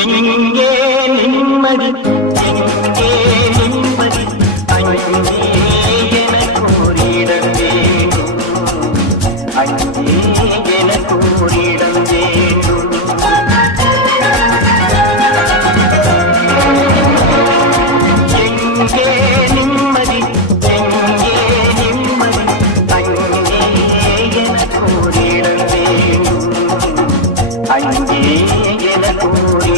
எங்கே நிம்மதி, எங்கே நிம்மதி, அங்கே எனக்கு ஒரு இடம் வேண்டும், அங்கே எனக்கு ஒரு இடம் வேண்டும். எங்கே நிம்மதி, எங்கே நிம்மதி, அங்கே எனக்கு ஒரு இடம் வேண்டும், அங்கே எனக்கு ஒரு